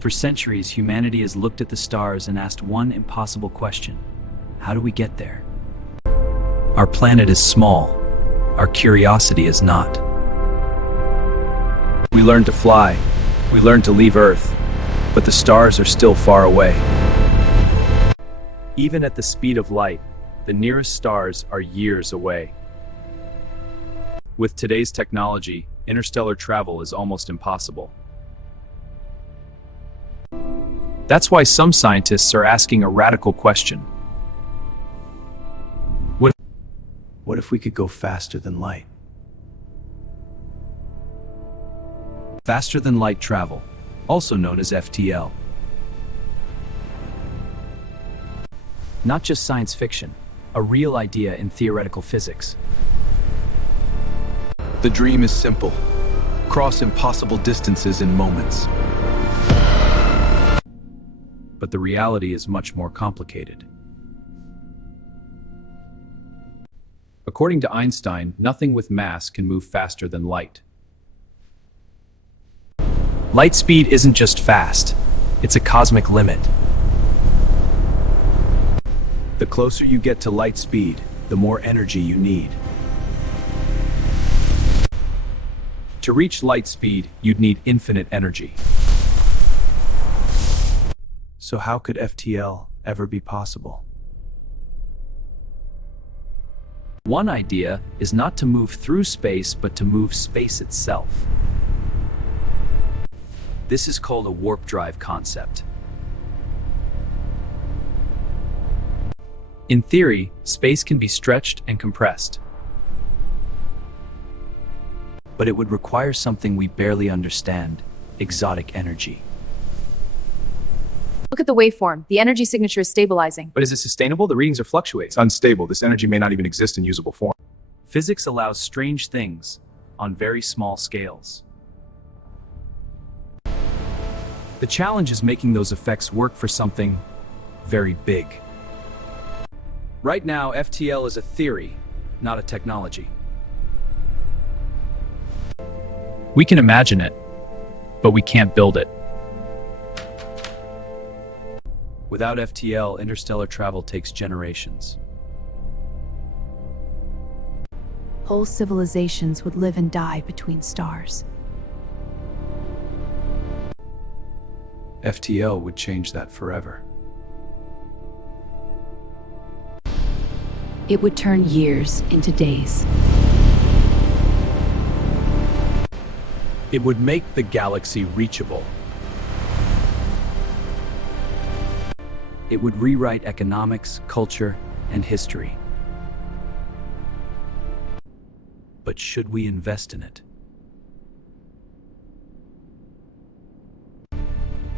For centuries, humanity has looked at the stars and asked one impossible question. How do we get there? Our planet is small. Our curiosity is not. We learned to fly. We learned to leave Earth. But the stars are still far away. Even at the speed of light, the nearest stars are years away. With today's technology, interstellar travel is almost impossible. That's why some scientists are asking a radical question. What if we could go faster than light? Faster than light travel, also known as FTL. Not just science fiction, a real idea in theoretical physics. The dream is simple. Cross impossible distances in moments. But the reality is much more complicated. According to Einstein, nothing with mass can move faster than light. Light speed isn't just fast, it's a cosmic limit. The closer you get to light speed, the more energy you need. To reach light speed, you'd need infinite energy. So how could FTL ever be possible? One idea is not to move through space, but to move space itself. This is called a warp drive concept. In theory, space can be stretched and compressed. But it would require something we barely understand: exotic energy. Look at the waveform. The energy signature is stabilizing. But is it sustainable? The readings are fluctuating. It's unstable. This energy may not even exist in usable form. Physics allows strange things on very small scales. The challenge is making those effects work for something very big. Right now, FTL is a theory, not a technology. We can imagine it, but we can't build it. Without FTL, interstellar travel takes generations. Whole civilizations would live and die between stars. FTL would change that forever. It would turn years into days. It would make the galaxy reachable. It would rewrite economics, culture, and history. But should we invest in it?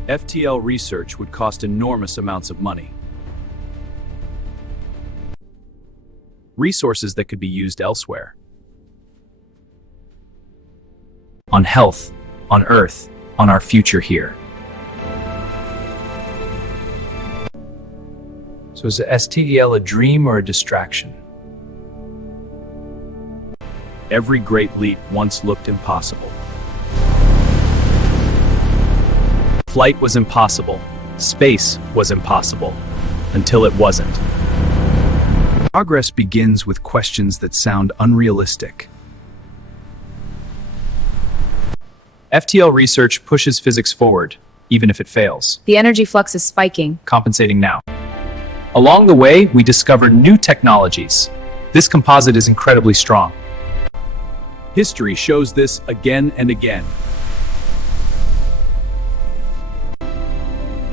FTL research would cost enormous amounts of money. Resources that could be used elsewhere. On health, on Earth, on our future here. So is the FTL a dream or a distraction? Every great leap once looked impossible. Flight was impossible. Space was impossible. Until it wasn't. Progress begins with questions that sound unrealistic. FTL research pushes physics forward, even if it fails. The energy flux is spiking. Compensating now. Along the way, we discover new technologies. This composite is incredibly strong. History shows this again and again.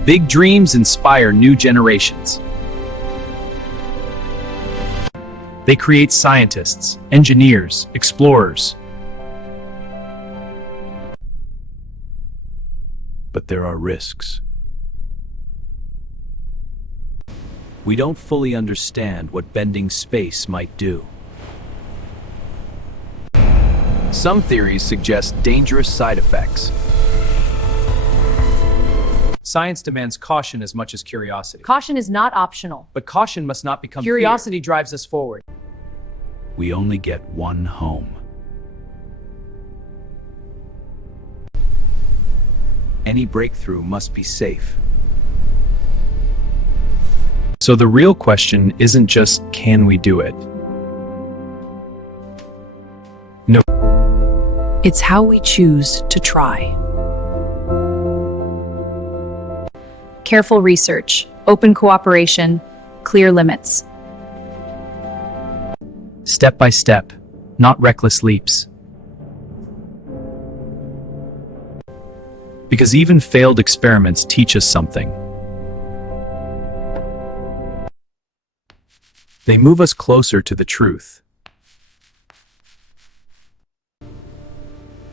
Big dreams inspire new generations. They create scientists, engineers, explorers. But there are risks. We don't fully understand what bending space might do. Some theories suggest dangerous side effects. Science demands caution as much as curiosity. Caution is not optional. But caution must not become fear. Curiosity drives us forward. We only get one home. Any breakthrough must be safe. So the real question isn't just, can we do it? No. It's how we choose to try. Careful research, open cooperation, clear limits. Step by step, not reckless leaps. Because even failed experiments teach us something. They move us closer to the truth.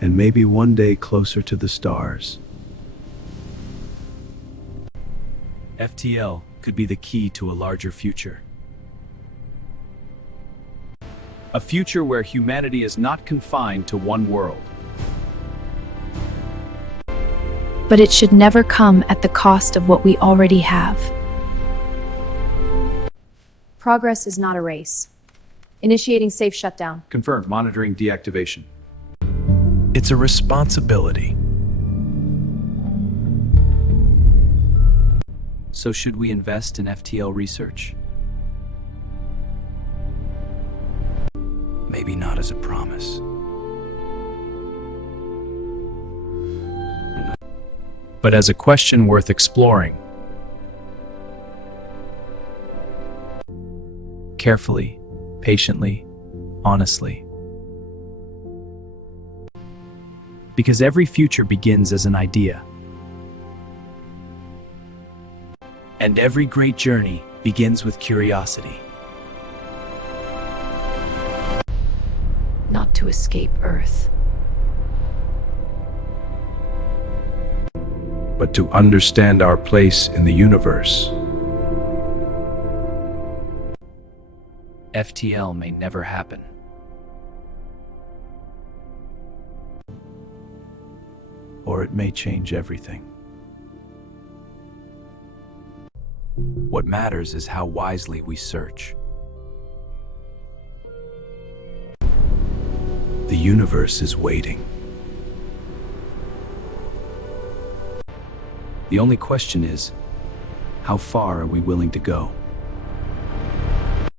And maybe one day closer to the stars. FTL could be the key to a larger future. A future where humanity is not confined to one world. But it should never come at the cost of what we already have. Progress is not a race. Initiating safe shutdown. Confirmed. Monitoring deactivation. It's a responsibility. So should we invest in FTL research? Maybe not as a promise. But as a question worth exploring. Carefully, patiently, honestly. Because every future begins as an idea. And every great journey begins with curiosity. Not to escape Earth. But to understand our place in the universe. FTL may never happen. Or it may change everything. What matters is how wisely we search. The universe is waiting. The only question is, how far are we willing to go?